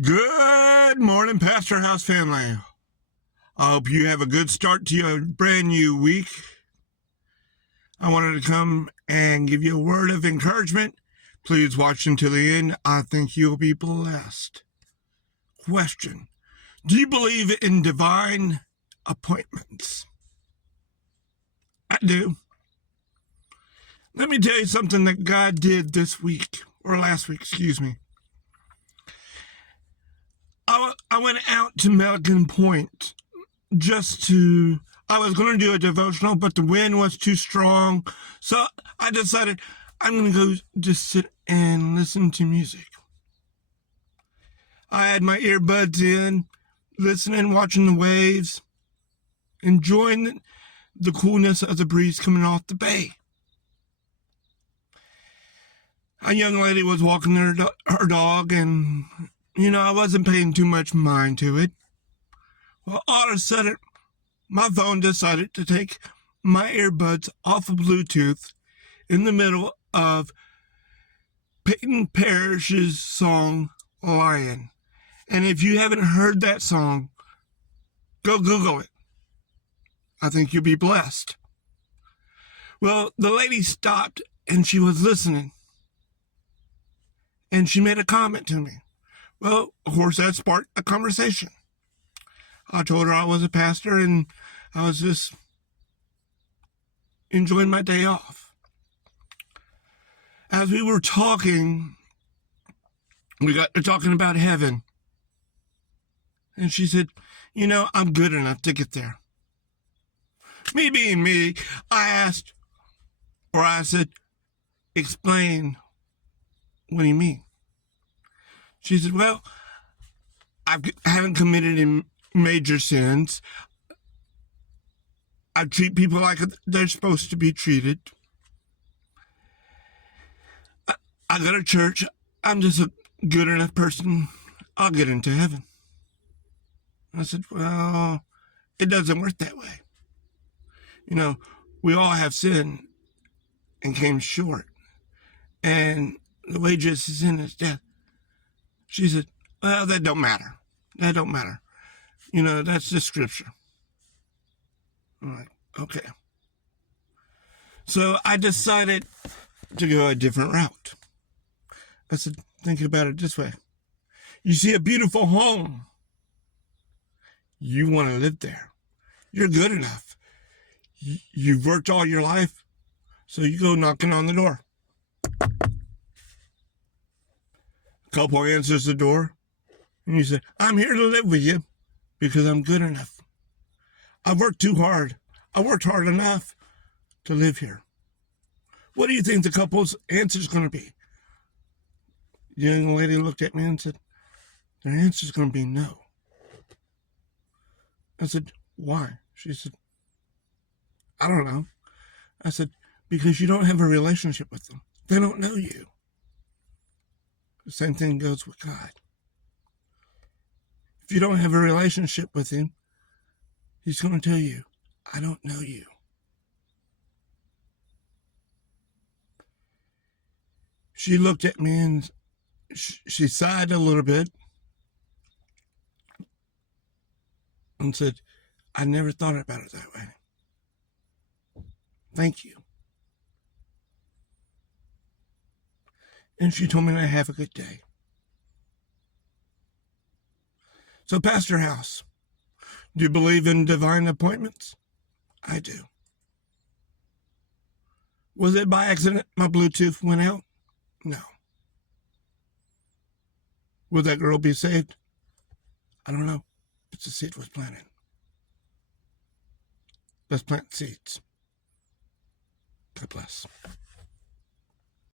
Good morning, Pastor House family. I hope you have a good start to your brand new week. I wanted to come and give you a word of encouragement. Please watch until the end. I think you'll be blessed. Question: do you believe in divine appointments? I do. Let me tell you something that God did this week, or last week, excuse me. I went out to Milliken Point I was going to do a devotional, but the wind was too strong. So I decided I'm going to go just sit and listen to music. I had my earbuds in, listening, watching the waves, enjoying the coolness of the breeze coming off the bay. A young lady was walking her dog, and, I wasn't paying too much mind to it. Well, all of a sudden, my phone decided to take my earbuds off of Bluetooth in the middle of Peyton Parrish's song, Lion. And if you haven't heard that song, go Google it. I think you'll be blessed. Well, the lady stopped and she was listening. And she made a comment to me. Well, of course, that sparked a conversation. I told her I was a pastor and I was just enjoying my day off. As we were talking, we got to talking about heaven. And she said, I'm good enough to get there. Me being me, I said, explain, what do you mean? She said, well, I haven't committed any major sins. I treat people like they're supposed to be treated. I go to church. I'm just a good enough person. I'll get into heaven. I said, well, it doesn't work that way. We all have sinned and came short. And the wages of sin is death. She said, well, that don't matter. That don't matter. That's the scripture. I'm like, okay. So I decided to go a different route. I said, think about it this way. You see a beautiful home. You want to live there. You're good enough. You've worked all your life. So you go knocking on the door. A couple answers the door. And you say, I'm here to live with you because I'm good enough. I've worked too hard. I worked hard enough to live here. What do you think the couple's answer is going to be? The young lady looked at me and said, their answer is going to be no. I said, why? She said, I don't know. I said, because you don't have a relationship with them. They don't know you. The same thing goes with God. If you don't have a relationship with him, he's going to tell you, I don't know you. She looked at me and she sighed a little bit and said, I never thought about it that way. Thank you. And she told me to have a good day. So, Pastor House, do you believe in divine appointments? I do. Was it by accident my Bluetooth went out? No. Will that girl be saved? I don't know. But the seed was planted. Let's plant seeds. God bless.